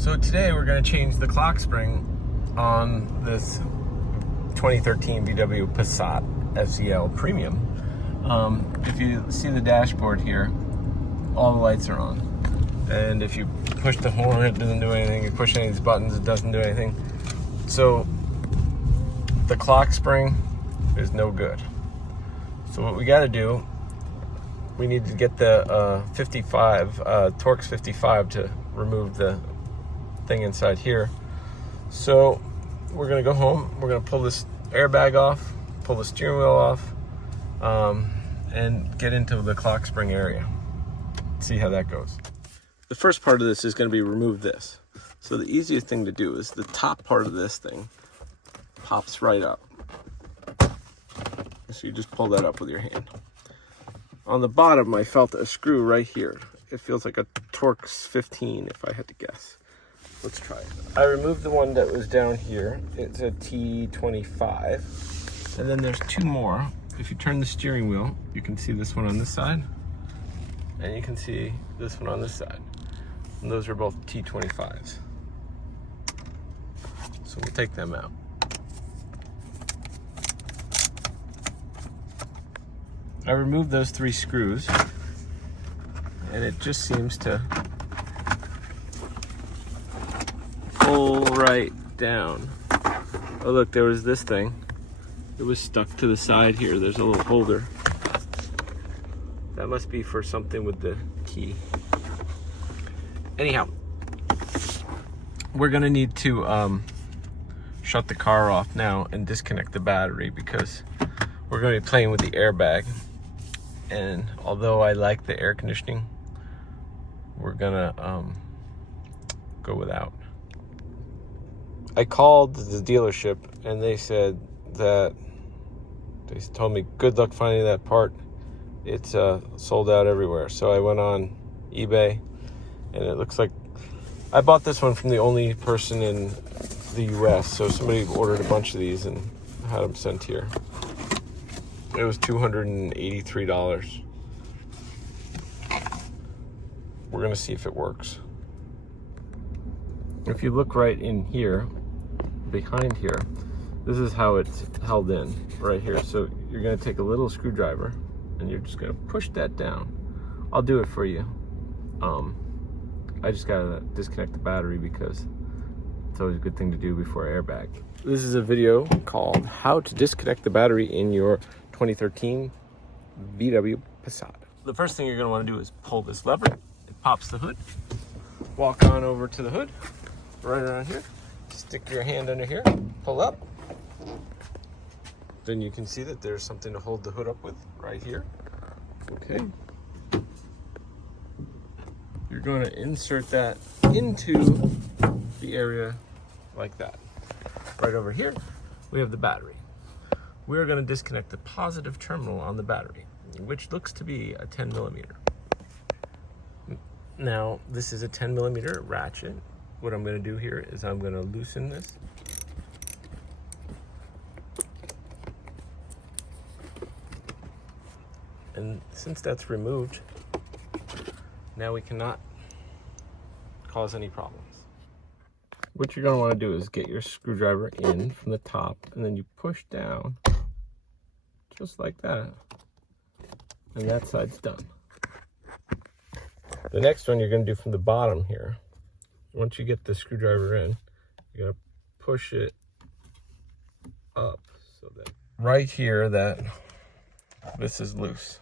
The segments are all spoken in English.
So today we're going to change the clock spring on this 2013 VW Passat SEL Premium. If you see the dashboard here, all the lights are on. And if you push the horn, it doesn't do anything. You push any of these buttons, it doesn't do anything. So the clock spring is no good. So what we got to do, we need to get the 55, Torx 55 to remove the thing inside here. So we're gonna go home, we're gonna pull this airbag off, pull the steering wheel off, and get into the clock spring area. See how that goes. The first part of this is gonna be remove this. So the easiest thing to do is the top part of this thing pops right up. So you just pull that up with your hand. On the bottom, I felt a screw right here. It feels like a Torx 15 if I had to guess. Let's try it. I removed the one that was down here. It's a T25. And then there's two more. If you turn the steering wheel, you can see this one on this side. And you can see this one on this side. And those are both T25s. So we'll take them out. I removed those three screws. And it just seems to pull right down. Oh look, there was this thing. It was stuck to the side here. There's a little holder. That must be for something with the key. Anyhow, we're gonna need to shut the car off now and disconnect the battery because we're gonna be playing with the airbag. And although I like the air conditioning, we're gonna go without. I called the dealership and they said that, they told me good luck finding that part. It's sold out everywhere. So I went on eBay and it looks like I bought this one from the only person in the US. So somebody ordered a bunch of these and had them sent here. It was $283. We're gonna see if it works. If you look right in here, behind here, this is how it's held in right here. So you're going to take a little screwdriver and you're just going to push that down. I'll do it for you. I just got to disconnect the battery because it's always a good thing to do before airbag. This is a video called how to disconnect the battery in your 2013 VW Passat. The first thing you're going to want to do is pull this lever. It pops the hood. Walk on over to the hood right around here. Stick your hand under here, pull up. Then you can see that there's something to hold the hood up with right here. Okay. You're going to insert that into the area like that. Right over here, we have the battery. We're going to disconnect the positive terminal on the battery, which looks to be a 10 millimeter. Now, this is a 10 millimeter ratchet. What I'm going to do here is I'm going to loosen this. And since that's removed, now we cannot cause any problems. What you're going to want to do is get your screwdriver in from the top and then you push down just like that. And that side's done. The next one you're going to do from the bottom here. Once you get the screwdriver in, you're going to push it up so that right here that this is loose.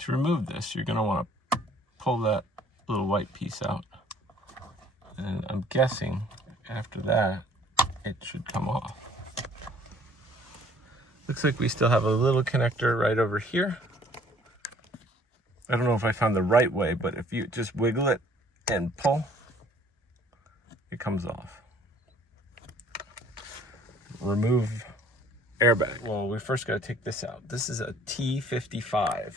To remove this, you're going to want to pull that little white piece out. And I'm guessing after that, it should come off. Looks like we still have a little connector right over here. I don't know if I found the right way, but if you just wiggle it and pull, it comes off. Remove airbag. Well, we first got to take this out. This is a T55.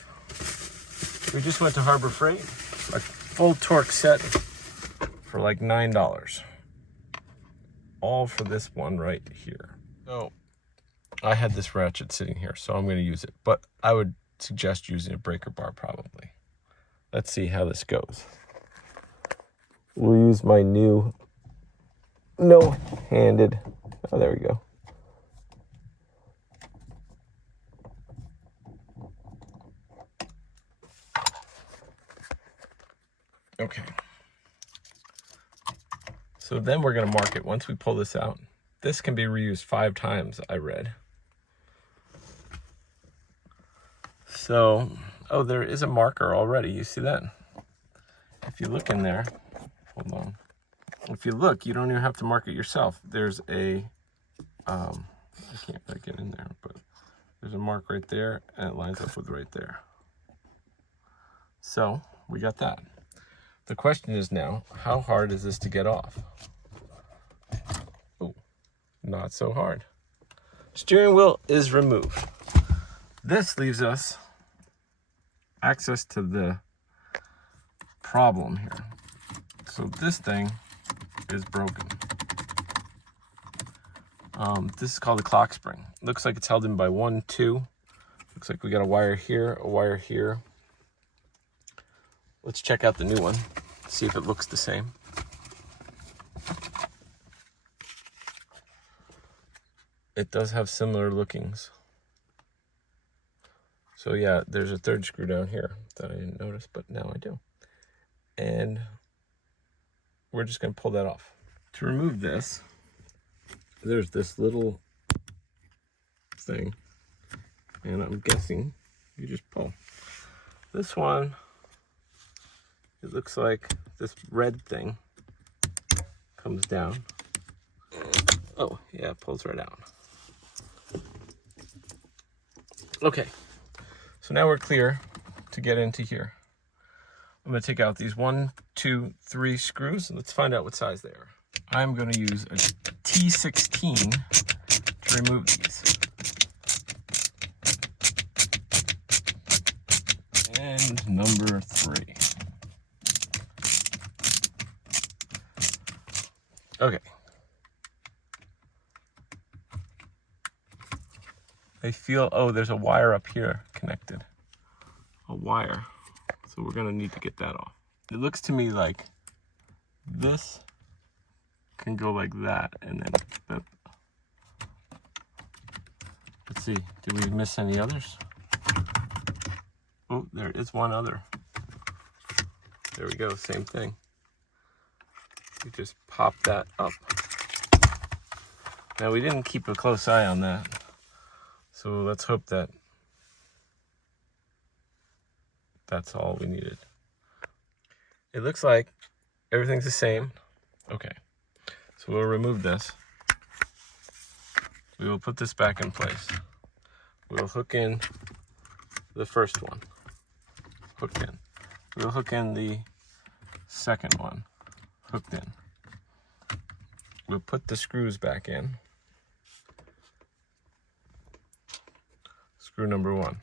We just went to Harbor Freight, a full Torx set for like $9. All for this one right here. So I had this ratchet sitting here, so I'm going to use it. But I would suggest using a breaker bar probably. Let's see how this goes. We'll use my new no-handed, oh, there we go. Okay. So then we're going to mark it. Once we pull this out, this can be reused 5 times, I read. So, oh, there is a marker already. You see that? If you look in there, hold on. If you look, you don't even have to mark it yourself. There's a, I can't really get in there, but there's a mark right there, and it lines up with right there. So, we got that. The question is now, how hard is this to get off? Oh, not so hard. Steering wheel is removed. This leaves us access to the problem here. So this thing is broken. This is called the Clockspring. Looks like it's held in by 1, 2. Looks like we got a wire here, a wire here. Let's check out the new one, see if it looks the same. It does have similar lookings. So yeah, there's a 3rd screw down here that I didn't notice, but now I do. And we're just gonna pull that off. To remove this, there's this little thing, and I'm guessing you just pull. This one, it looks like this red thing comes down. Oh, yeah, it pulls right out. Okay, so now we're clear to get into here. I'm gonna take out these 1, 2, 3 screws, and let's find out what size they are. I'm gonna use a T16 to remove these. And number 3. Okay. I feel, oh, there's a wire up here connected. A wire. So we're gonna need to get that off. It looks to me like this can go like that, and then that. Let's see, did we miss any others? Oh, there is one other. There we go, same thing. We just pop that up. Now we didn't keep a close eye on that, so let's hope that that's all we needed. It looks like everything's the same. Okay, so we'll remove this. We will put this back in place. We'll hook in the first one. Hooked in. We'll hook in the second one. Hooked in. We'll put the screws back in. Screw number 1.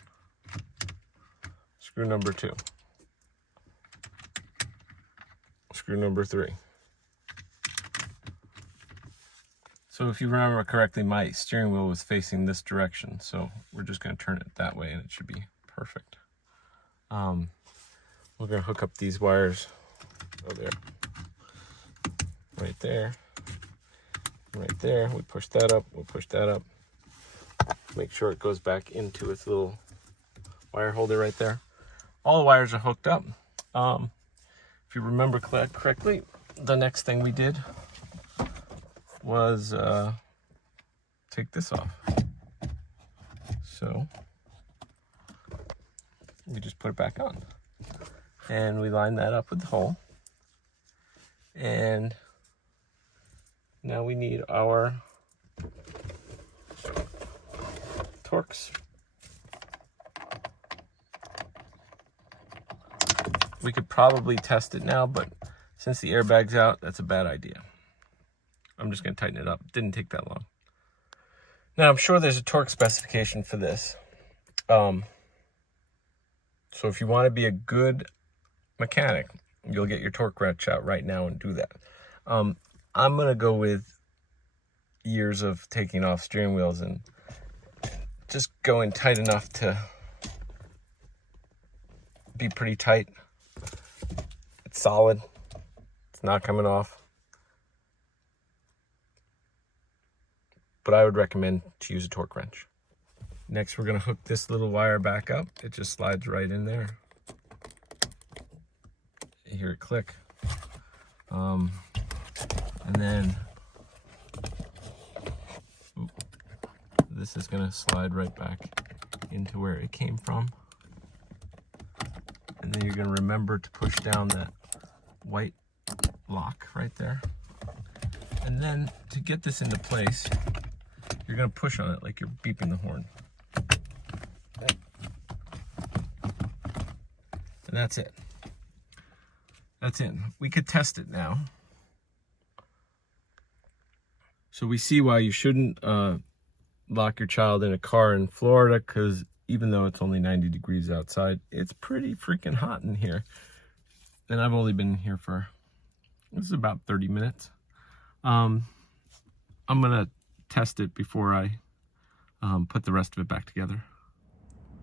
Screw number 2. Screw number 3. So if you remember correctly, my steering wheel was facing this direction, so we're just going to turn it that way and it should be perfect. We're going to hook up these wires. Oh, there. Right there. Right there. We push that up. We'll push that up. Make sure it goes back into its little wire holder right there. All the wires are hooked up. If you remember correctly, the next thing we did was take this off. So we just put it back on. And we line that up with the hole. And now we need our Torx. We could probably test it now, but since the airbag's out, that's a bad idea. I'm just going to tighten it up. Didn't take that long. Now, I'm sure there's a torque specification for this. So if you want to be a good mechanic, you'll get your torque wrench out right now and do that. I'm going to go with years of taking off steering wheels and just going tight enough to be pretty tight. It's solid. It's not coming off. But I would recommend to use a torque wrench. Next, we're gonna hook this little wire back up. It just slides right in there. You hear it click. And then this is gonna slide right back into where it came from. And then you're gonna remember to push down that white lock right there. And then to get this into place, you're gonna push on it like you're beeping the horn. And that's it. That's it. We could test it now. So we see why you shouldn't lock your child in a car in Florida, because even though it's only 90 degrees outside, it's pretty freaking hot in here. And I've only been here for, this is about 30 minutes. I'm gonna test it before I put the rest of it back together.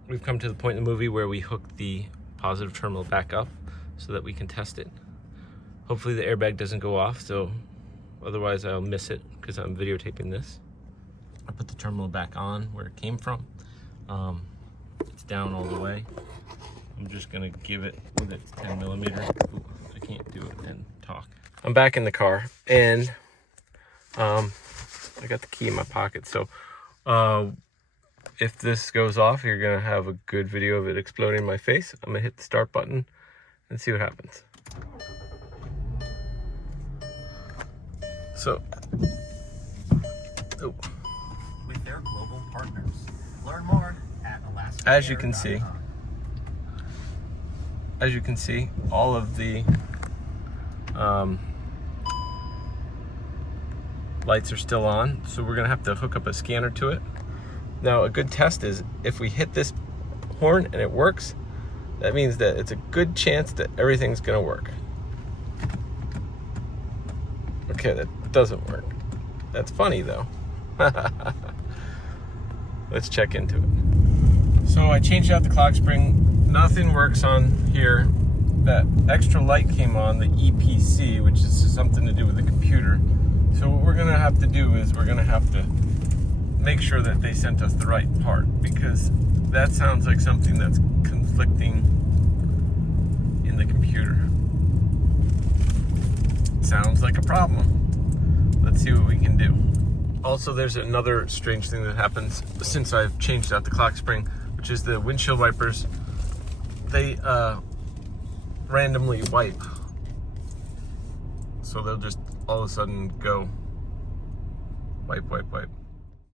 We've come to the point in the movie where we hook the positive terminal back up so that we can test it. Hopefully the airbag doesn't go off, so otherwise I'll miss it because I'm videotaping this. I put the terminal back on where it came from. It's down all the way. I'm just gonna give it with its 10 millimeter. Ooh, I can't do it and talk. I'm back in the car, and I got the key in my pocket. So if this goes off, you're gonna have a good video of it exploding in my face. I'm gonna hit the start button and see what happens. So, oh. With their global partners. Learn more at Alaska. As you can see, all of the lights are still on, so we're gonna have to hook up a scanner to it. Now, a good test is if we hit this horn and it works, that means that it's a good chance that everything's gonna work. Okay, that doesn't work. That's funny though. Let's check into it. So I changed out the clock spring. Nothing works on here. That extra light came on, the EPC, which is something to do with the computer. So what we're gonna have to do is we're gonna have to make sure that they sent us the right part, because that sounds like something that's conflicting in the computer. Sounds like a problem. Let's see what we can do. Also, there's another strange thing that happens since I've changed out the clock spring, which is the windshield wipers. They randomly wipe. So they'll just all of a sudden go wipe, wipe, wipe.